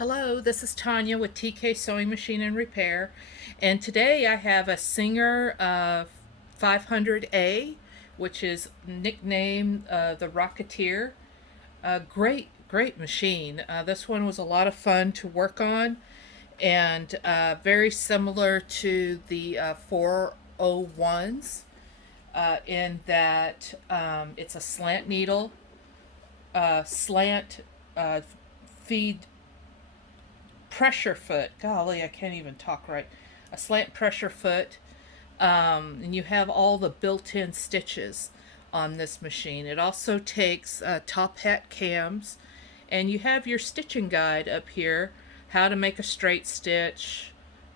Hello, this is Tanya with TK Sewing Machine and Repair, and today I have a Singer 500A, which is nicknamed the Rocketeer. Great machine. This one was a lot of fun to work on, and very similar to the 401s in that it's a slant needle, slant feed pressure foot. Golly, I can't even talk right. A slant pressure foot, and you have all the built-in stitches on this machine. It also takes top hat cams, and you have your stitching guide up here, how to make a straight stitch,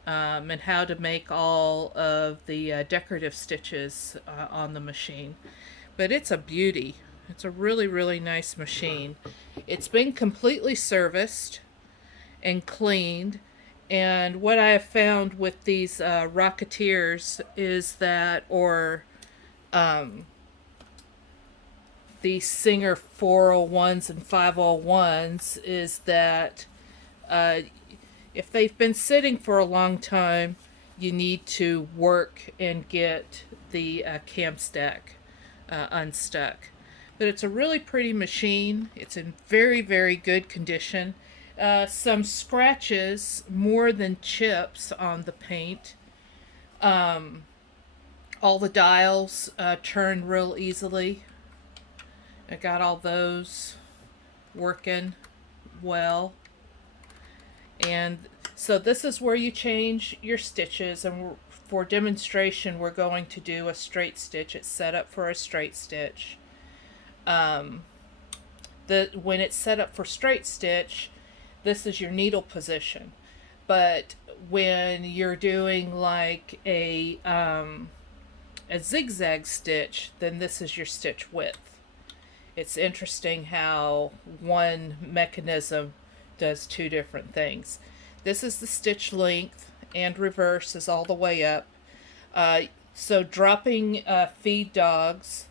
and how to make all of the decorative stitches on the machine. But it's a beauty. It's a really nice machine. It's been completely serviced and cleaned. And what I have found with these Rocketeers is that, or these Singer 401s and 501s, is that uh, if they've been sitting for a long time, you need to work and get the cam stack unstuck. But it's a really pretty machine. It's in very good condition. Some scratches more than chips on the paint. All the dials turn real easily. I got all those working well. And so this is where you change your stitches, and for demonstration we're going to do a straight stitch. It's set up for a straight stitch. When it's set up for straight stitch, this is your needle position. But when you're doing like a zigzag stitch, then this is your stitch width. It's interesting how one mechanism does two different things. This is the stitch length, and reverse is all the way up. So dropping feed dogs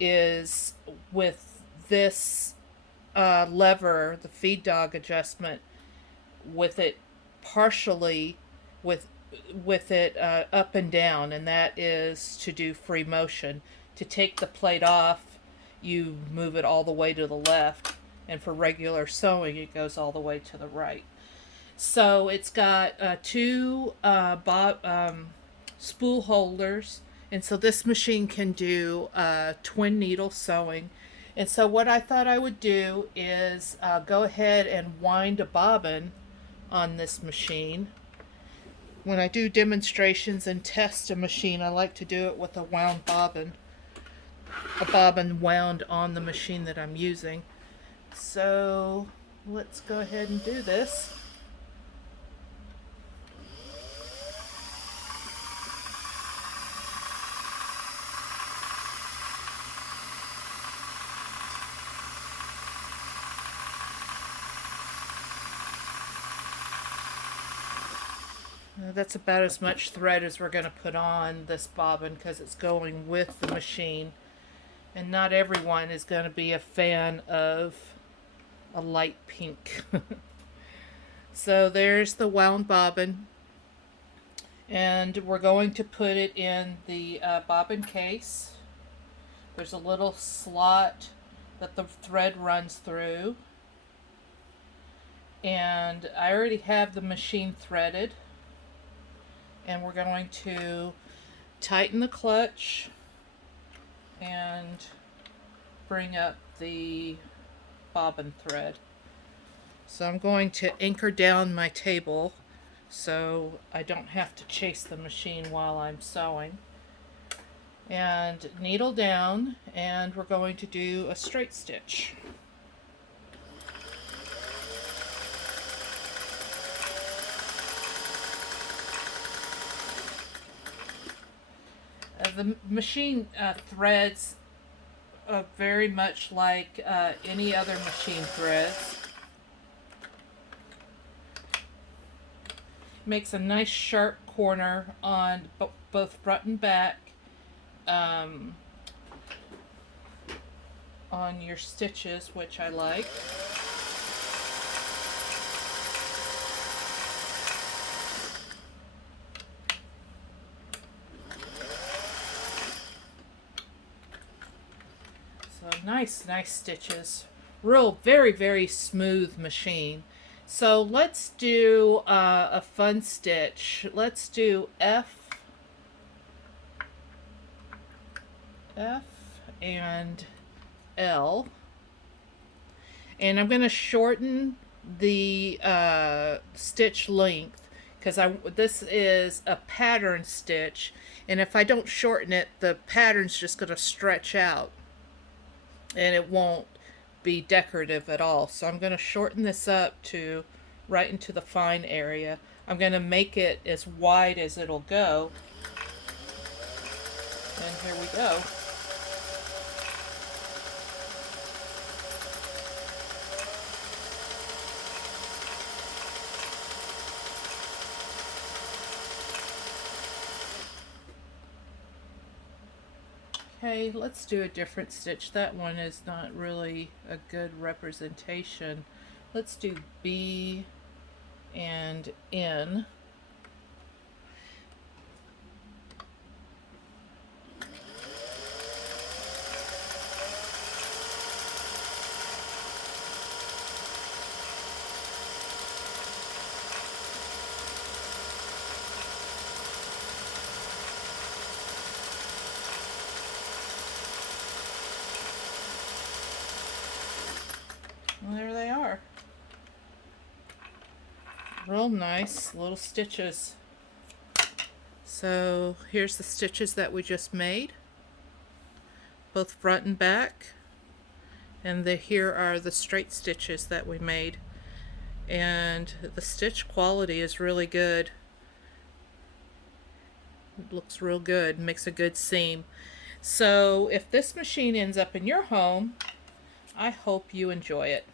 is with this lever, the feed dog adjustment, with it partially with it up and down, and that is to do free motion. To take the plate off, you move it all the way to the left, and for regular sewing it goes all the way to the right. So it's got two spool holders, and so this machine can do twin needle sewing. And so what I thought I would do is go ahead and wind a bobbin on this machine. When I do demonstrations and test a machine, I like to do it with a wound bobbin, a bobbin wound on the machine that I'm using. So let's go ahead and do this. That's about as much thread as we're going to put on this bobbin because it's going with the machine. And not everyone is going to be a fan of a light pink. So there's the wound bobbin. And we're going to put it in the bobbin case. There's a little slot that the thread runs through. And I already have the machine threaded. And we're going to tighten the clutch and bring up the bobbin thread. So I'm going to anchor down my table so I don't have to chase the machine while I'm sewing. And needle down, and we're going to do a straight stitch. The machine threads very much like any other machine threads. Makes a nice sharp corner on both front and back on your stitches, which I like. Nice, nice stitches. Real, very, very smooth machine. So let's do a fun stitch. Let's do F and L. And I'm going to shorten the stitch length because this is a pattern stitch, and if I don't shorten it, the pattern's just going to stretch out and it won't be decorative at all. So I'm going to shorten this up to right into the fine area. I'm going to make it as wide as it'll go, and here we go. Okay, let's do a different stitch. That one is not really a good representation. Let's do B and N. Well, there they are. Real nice little stitches. So here's the stitches that we just made, both front and back. And here are the straight stitches that we made. And the stitch quality is really good. It looks real good, makes a good seam. So if this machine ends up in your home, I hope you enjoy it.